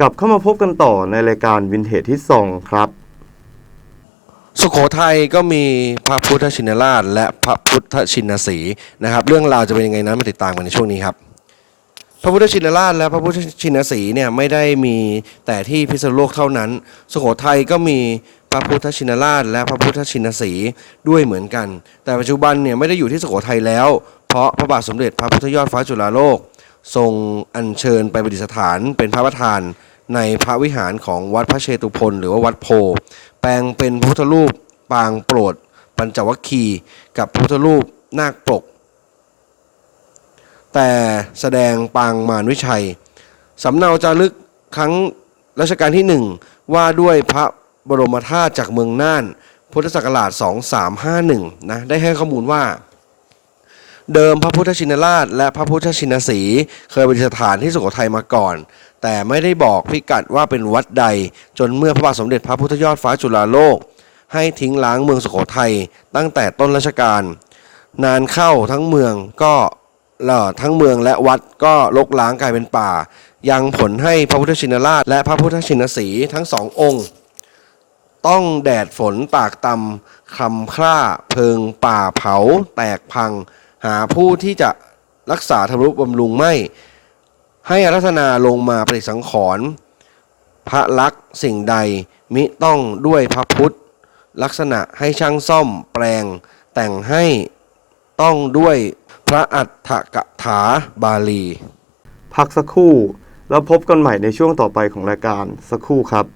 กลับเข้ามาพบกันต่อในรายการวินเทจที่สองครับ สุโขทัยก็มีพระพุทธชินราช และพระพุทธชินสีนะครับ เรื่องราวจะเป็นยังไงนั้นมาติดตามกันในช่วงนี้ครับ พระพุทธชินราช และพระพุทธชินสีเนี่ยไม่ได้มีแต่ที่พิษณุโลกเท่านั้น สุโขทัยก็มีพระพุทธชินราช และพระพุทธชินสีด้วยเหมือนกัน แต่ปัจจุบันเนี่ยไม่ได้อยู่ที่สุโขทัยแล้ว เพราะพระบาทสมเด็จพระพุทธยอดฟ้าจุฬาโลก ทรงอัญเชิญไปประดิษฐานเป็นพระประธานในพระวิหารของวัดพระเชตุพนหรือว่าวัดโพ แปลงเป็นพุทธรูปปางโปรด ปัญจวัคคีย์กับพุทธรูปนาคปก แต่แสดงปางมารวิชัย สำเนาจารึกครั้งรัชกาลที่หนึ่งว่าด้วยพระบรมธาตุจากเมืองน่าน พุทธศักราช 2351 นะ ได้ให้ข้อมูลว่า เดิมพระพุทธชินราช และพระพุทธชินสี เคยเประดิษฐานที่สุโขทัยมาก่อน แต่ไม่ได้บอกพิกัดว่าเป็นวัดใด จนเมื่อพระบาทสมเด็จพระพุทธยอดฟ้าจุฬาโลก ให้ทิ้งล้างเมืองสุโขทัยตั้งแต่ต้นรัชกาลนานเข้าทั้งเมืองก็ทั้งเมืองและวัดก็ลกล้างกลายเป็นป่า ยังผลให้พระพุทธชินราช และพระพุทธชินสีทั้งสององค์ ต้องแดดฝนตากตำคำคร่าเพิงป่าเผา แตกพัง หาผู้ที่จะรักษาธรรมรุบำรุงไม่ ให้อารัธนาลงมาปฏิสังขรณ์พระลักษ์สิ่งใดมิต้องด้วยพระพุทธ ลักษณะให้ช่างซ่อมแปลง แต่งให้ต้องด้วยพระอัฏฐกถาบาลี พักสักครู่ แล้วพบกันใหม่ในช่วงต่อไปของรายการสักครู่ครับ